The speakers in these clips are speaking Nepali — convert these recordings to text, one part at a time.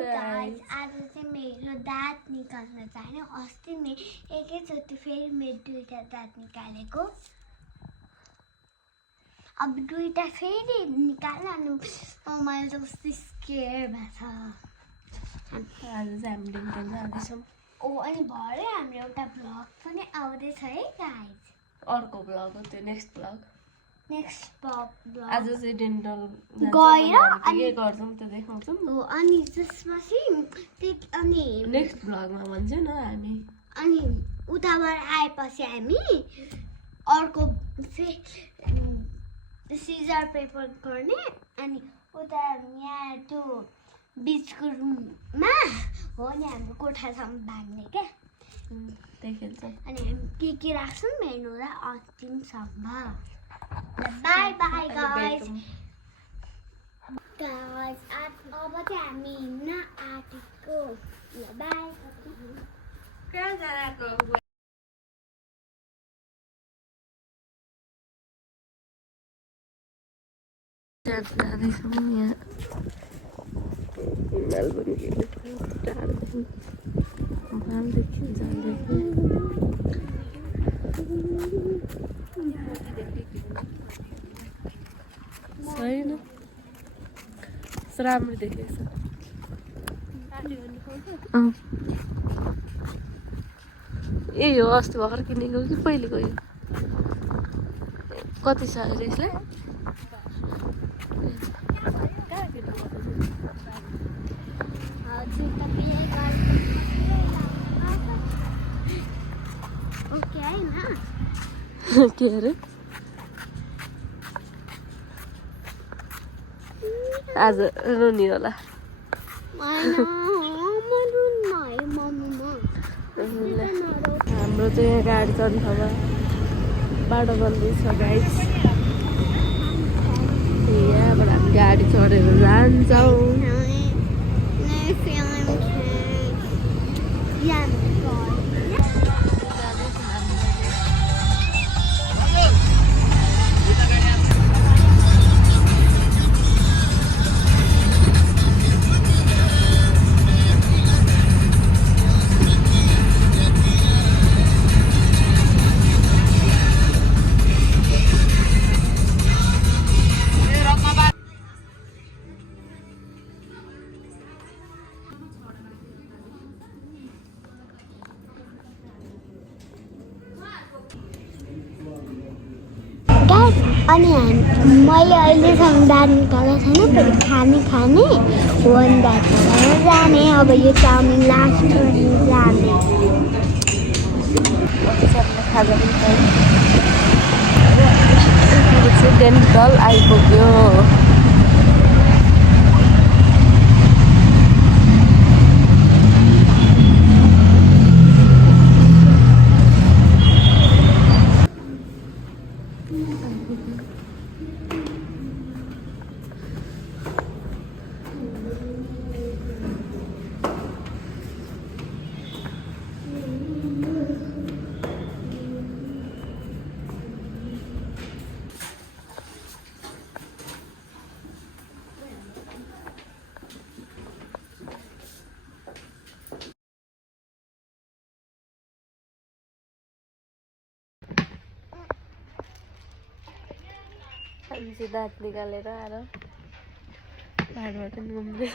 गाइस आज चाहिँ मेरो दाँत निकाल्न जाने अस्ति नै एकैचोटि फेरि मेरो दुईटा दाँत निकालेको अब दुईटा फेरि निकाल्न अनि मैले त कस्तो स्केयर भएको छ आज चाहिँ हामी डेन्टल जाँदैछौँ अनि भरे हाम्रो एउटा ब्लग पनि आउँदैछ है गाइस अर्को ब्लग हो त्यो नेक्स्ट ब्लग आज चाहिँ डेन्टल गएर अनि के गर्छौँ त्यो देखाउँछौँ अनि त्यसपछि अनि नेक्स्ट ब्लगमा भन्छ न हामी अनि उताबाट आएपछि हामी अर्को सिजर पेपर गर्ने अनि उता यहाँ त्यो बिचको रुममा हो नि हाम्रो कोठासम्म भाग्ने क्या देखिन्छ अनि हामी के राख्छौँ हेर्नु र अन्तिमसम्म बाई बाई गाइस अब चाहिँ हामी हिँड्न आँटेको ल बाई कहाँ जानको जाँदैछौँ यहाँ छैन राम्रो देखेको छ यही हो अस्ति भर्खर किनेको कि पहिलेको यो कति छ अरे यसलाई के अरे आज रुनी होला हाम्रो चाहिँ यहाँ गाडी चढ्नु छ बाटो बन्दैछ गाइस यहाँबाट हामी गाडी चढेर जान्छौँ अनि मैले अहिलेसम्म दाँत निकालेको छैन फेरि खाने हो अनि दाँत निकालेर जाने अब यो चाउमिन लास्ट जाने डेन्टल आइपुग्यो हामी दाँत निकालेर आएर बाटोबाट घुम्दै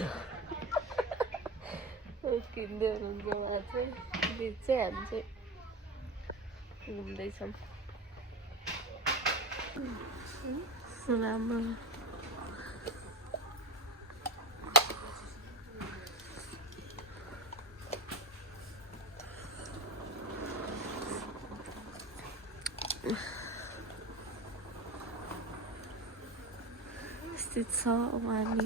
किन्दै हुनुहुन्छ उहाँ चाहिँ बिच चाहिँ हामी चाहिँ घुम्दैछौँ राम्रो स्थित छ हामी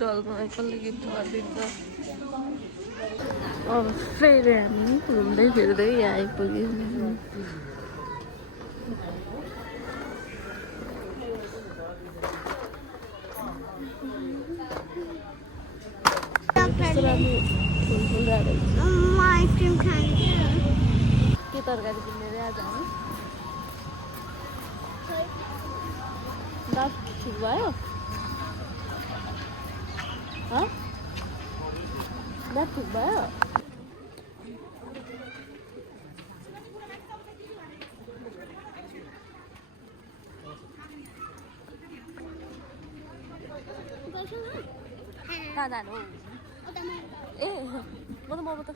डलमा कसले गिफ्ट गरिदिन्छ अब फेरि हामी घुम्दै फिर्दै यहाँ आइपुग्यौँ के तरकारी किनेर आज हामी दाँत ठिक भयो? दाँत ठिक भयो? कहाँ जानु? ए म त